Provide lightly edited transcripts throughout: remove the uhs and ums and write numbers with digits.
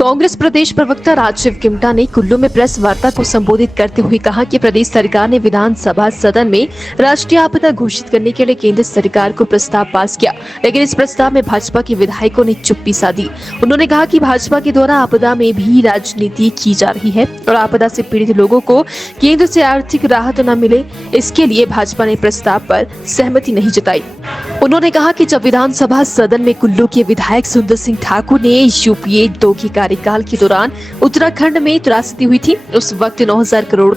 कांग्रेस प्रदेश प्रवक्ता राजीव किमटा ने कुल्लू में प्रेस वार्ता को संबोधित करते हुए कहा कि प्रदेश सरकार ने विधानसभा सदन में राष्ट्रीय आपदा घोषित करने के लिए केंद्र सरकार को प्रस्ताव पास किया, लेकिन इस प्रस्ताव में भाजपा के विधायकों ने चुप्पी साधी। उन्होंने कहा कि भाजपा के द्वारा आपदा में भी राजनीति की जा रही है और आपदा से पीड़ित लोगों को केंद्र से आर्थिक राहत न मिले, इसके लिए भाजपा ने प्रस्ताव पर सहमति नहीं जताई। उन्होंने कहा कि जब विधानसभा सदन में कुल्लू के विधायक सुंदर सिंह ठाकुर ने यूपीए 2 के कार्यकाल के दौरान उत्तराखंड में त्रासदी हुई थी, उस वक्त 9,000 करोड़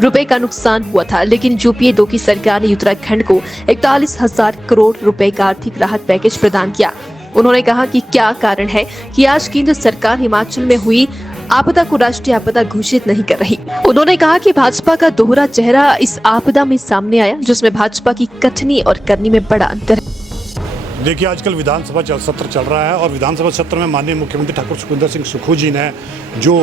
रुपए का नुकसान हुआ था, लेकिन यूपीए 2 की सरकार ने उत्तराखंड को 41,000 करोड़ रुपए का आर्थिक राहत पैकेज प्रदान किया। उन्होंने कहा कि क्या कारण है कि आज केंद्र सरकार हिमाचल में हुई आपदा को राष्ट्रीय आपदा घोषित नहीं कर रही। उन्होंने कहा कि भाजपा का दोहरा चेहरा इस आपदा में सामने आया, जिसमें भाजपा की कथनी और करनी में बड़ा अंतर है। देखिए, आजकल विधानसभा सत्र चल रहा है और विधानसभा सत्र में माननीय मुख्यमंत्री ठाकुर सुखविंदर सिंह सुक्खू जी ने जो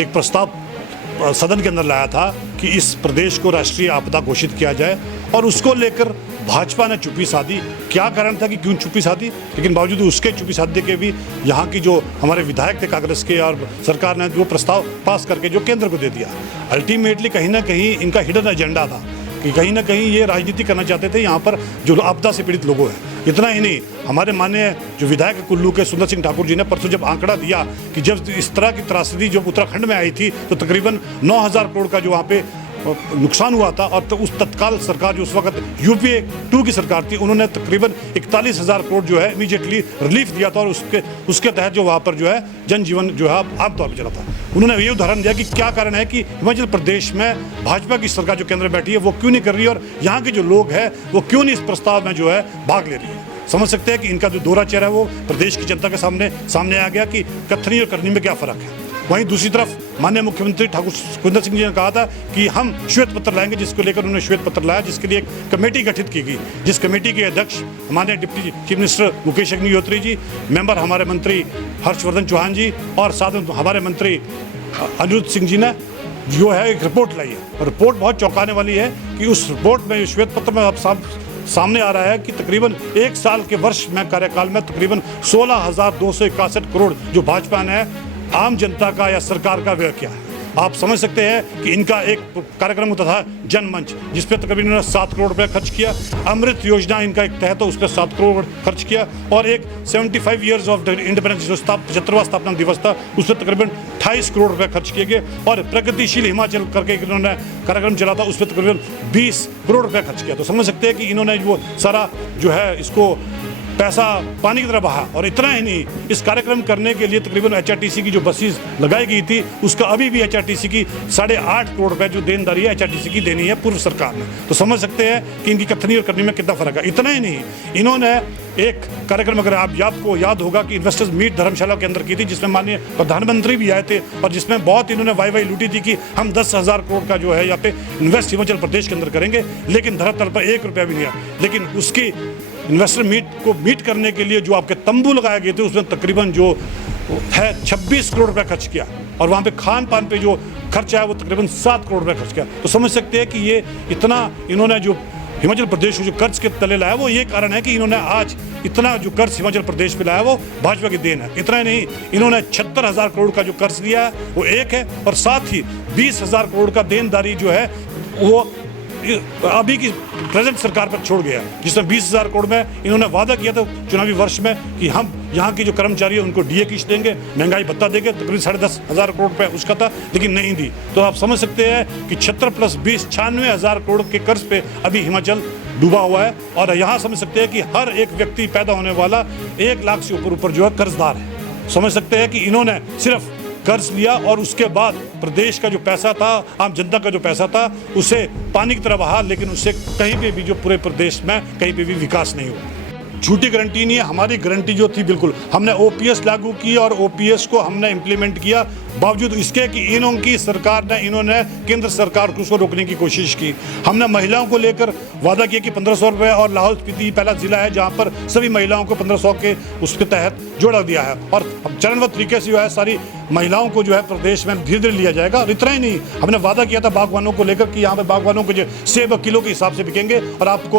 एक प्रस्ताव सदन के अंदर लाया था कि इस प्रदेश को राष्ट्रीय आपदा घोषित किया जाए, और उसको लेकर भाजपा ने चुप्पी साधी। क्या कारण था कि क्यों चुप्पी साधी, लेकिन बावजूद उसके चुप्पी साधने के भी यहाँ की जो हमारे विधायक थे कांग्रेस के, और सरकार ने वो प्रस्ताव पास करके जो केंद्र को दे दिया। अल्टीमेटली कहीं ना कहीं इनका हिडन एजेंडा था कि कहीं ना कहीं ये राजनीति करना चाहते थे यहाँ पर जो आपदा से पीड़ित लोगों हैं। इतना ही नहीं, हमारे माननीय जो विधायक कुल्लू के सुंदर सिंह ठाकुर जी ने परसों जब आंकड़ा दिया कि जब इस तरह की त्रासदी जो उत्तराखंड में आई थी तो तकरीबन 9,000 करोड़ का जो वहाँ पे नुकसान हुआ था, और तो उस तत्काल सरकार जो उस वक्त यूपीए 2 की सरकार थी, उन्होंने तकरीबन 41,000 करोड़ जो है इमीडिएटली रिलीफ दिया था, और उसके तहत जो वहाँ पर जो है जनजीवन जो है आमतौर पर चला था। उन्होंने ये उदाहरण दिया कि क्या कारण है कि हिमाचल प्रदेश में भाजपा की सरकार जो केंद्र में बैठी है वो क्यों नहीं कर रही है, और यहाँ के जो लोग हैं वो क्यों नहीं इस प्रस्ताव में जो है भाग ले रही है। समझ सकते हैं कि इनका जो दोहरा चेहरा है वो प्रदेश की जनता के सामने आ गया कि कथनी और करनी में क्या फ़र्क है। वहीं दूसरी तरफ माननीय मुख्यमंत्री ठाकुर सुखविंदर सिंह जी ने कहा था कि हम श्वेत पत्र लाएंगे, जिसको लेकर उन्होंने श्वेत पत्र लाया, जिसके लिए एक कमेटी गठित की गई, जिस कमेटी के अध्यक्ष हमारे deputy chief minister Mukesh Agnihotri ji, member हमारे मंत्री हर्षवर्धन चौहान जी, और साथ में हमारे मंत्री अनिरुद्ध सिंह जी ने जो है एक रिपोर्ट लाई है। रिपोर्ट बहुत चौंकाने वाली है कि उस रिपोर्ट में श्वेत पत्र में अब सामने आ रहा है कि तकरीबन 1 साल के वर्ष में कार्यकाल में तकरीबन 16,261 करोड़ जो भाजपा ने आम जनता का या सरकार का व्यय किया है। आप समझ सकते हैं कि इनका एक कार्यक्रम होता था जनमंच, जिस पर तकरीबन इन्होंने 7 करोड़ रुपये खर्च किया। अमृत योजना इनका एक तहत तो उस पर 7 करोड़ खर्च किया, और एक 75 ईयर्स ऑफ इंडिपेंडेंस जो 75वां स्थापना दिवस था उस पर तकरीबन 28 करोड़ रुपये खर्च किए गए, और प्रगतिशील हिमाचल करके इन्होंने कार्यक्रम चला था, उस पर तकरीबन 20 करोड़ रुपये खर्च किया। तो समझ सकते हैं कि इन्होंने वो सारा जो है इसको पैसा पानी की तरह बहा। और इतना ही नहीं, इस कार्यक्रम करने के लिए तकरीबन एचआरटीसी की जो बसेस लगाई गई थी उसका अभी भी एचआरटीसी की 8.5 करोड़ रुपए जो देनदारी है एचआरटीसी की देनी है पूर्व सरकार ने। तो समझ सकते हैं कि इनकी कथनी और करनी में कितना फर्क है। इतना ही नहीं, इन्होंने एक कार्यक्रम, अगर आपको याद होगा कि इन्वेस्टर्स मीट धर्मशाला के अंदर की थी, जिसमें माननीय प्रधानमंत्री भी आए थे, और जिसमें बहुत इन्होंने वाई लूटी थी कि हम 10,000 करोड़ का जो है यहाँ पे इन्वेस्ट हिमाचल प्रदेश के अंदर करेंगे, लेकिन धरातल पर 1 रुपया भी नहीं आया। लेकिन उसकी इन्वेस्टर मीट करने के लिए जो आपके तंबू लगाए गए थे उसमें तकरीबन जो है 26 करोड़ रुपया खर्च किया, और वहाँ पे खान पान पे जो खर्चा है वो तकरीबन 7 करोड़ रुपया खर्च किया। तो समझ सकते हैं कि ये इतना इन्होंने जो हिमाचल प्रदेश को जो कर्ज के तले लाया वो ये कारण है कि इन्होंने आज इतना जो कर्ज हिमाचल प्रदेश पे लाया वो भाजपा की देन है। इतना ही नहीं, इन्होंने 76,000 करोड़ का जो कर्ज लिया है वो एक है, और साथ ही 20,000 करोड़ का देनदारी जो है वो अभी की प्रेजेंट सरकार पर छोड़ गया, जिसमें 20,000 करोड़ में इन्होंने वादा किया था चुनावी वर्ष में कि हम यहाँ के जो कर्मचारी हैं उनको डीए किस्त देंगे, महंगाई भत्ता देंगे, तकरीबन 10,500 करोड़ रुपये उसका था, लेकिन नहीं दी। तो आप समझ सकते हैं कि 76 + 20 96,000 करोड़ के कर्ज पे अभी हिमाचल डूबा हुआ है, और यहाँ समझ सकते हैं कि हर एक व्यक्ति पैदा होने वाला 1 लाख से ऊपर जो है कर्जदार है। समझ सकते हैं कि इन्होंने सिर्फ कर्ज लिया, और उसके बाद प्रदेश का जो पैसा था, आम जनता का जो पैसा था, उसे पानी की तरह बहा, लेकिन उससे कहीं पे भी जो पूरे प्रदेश में कहीं पे भी विकास नहीं हुआ। झूठी गारंटी नहीं है, हमारी गारंटी जो थी बिल्कुल, हमने ओपीएस लागू की और ओपीएस को हमने इम्प्लीमेंट किया, बावजूद इसके कि इनकी सरकार ने इन्होंने केंद्र सरकार को उसको रोकने की कोशिश की। हमने महिलाओं को लेकर वादा किया कि 1,500 रुपये, और लाहौल स्पीति पहला जिला है जहां पर सभी महिलाओं को 1,500 के उसके तहत जोड़ा दिया है, और चरणबद्ध तरीके से जो है सारी महिलाओं को जो है प्रदेश में धीरे धीरे लिया जाएगा। और इतना ही नहीं, हमने वादा किया था बागवानों को लेकर कि यहाँ पे बागवानों को जो सेब किलो के हिसाब से बिकेंगे, और आप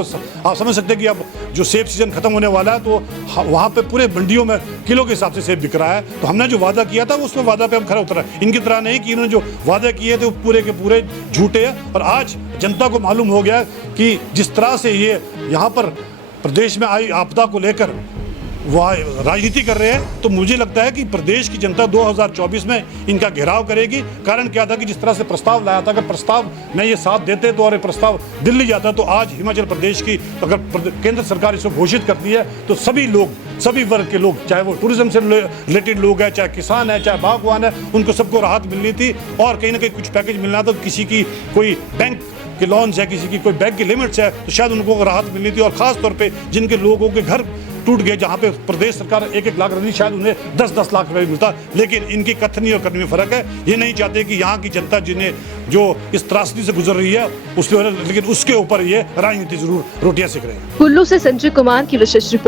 समझ सकते हैं कि अब जो सेब सीजन खत्म खत्म होने वाला है, तो वहाँ पे पूरे मंडियों में किलो के हिसाब से सेब बिक रहा है। तो हमने जो वादा किया था उसमें वादा पे हम खरा उतरा। इनकी तरह नहीं कि इन्होंने जो वादे किए थे वो पूरे के पूरे झूठे हैं। और आज जनता को मालूम हो गया कि जिस तरह से ये यहाँ पर प्रदेश में आई आपदा को लेकर वह राजनीति कर रहे हैं, तो मुझे लगता है कि प्रदेश की जनता 2024 में इनका घेराव करेगी। कारण क्या था कि जिस तरह से प्रस्ताव लाया था, अगर प्रस्ताव में ये साथ देते तो और ये प्रस्ताव दिल्ली जाता तो आज हिमाचल प्रदेश की अगर केंद्र सरकार इसको घोषित करती है तो सभी लोग, सभी वर्ग के लोग, चाहे वो टूरिज्म से रिलेटेड लोग हैं, चाहे किसान है, चाहे बागवान है, उनको सबको राहत मिलनी थी। और कहीं ना कहीं कुछ पैकेज मिलना था, किसी की कोई बैंक के लोन्स है, किसी की कोई बैंक की लिमिट्स है, तो शायद उनको राहत मिलनी थी। और खास तौर पे जिनके लोगों के घर टूट गए, जहाँ पे प्रदेश सरकार 1-1 लाख रही, शायद उन्हें 10-10 लाख रुपए मिलता। लेकिन इनकी कथनी और करनी में फर्क है। ये नहीं चाहते कि यहाँ की जनता जिन्हें जो इस त्रासदी से गुजर रही है उसके, लेकिन उसके ऊपर ये राजनीति जरूर रोटियां सेक रहे हैं। कुल्लू से संजय कुमार की विशेष रिपोर्ट।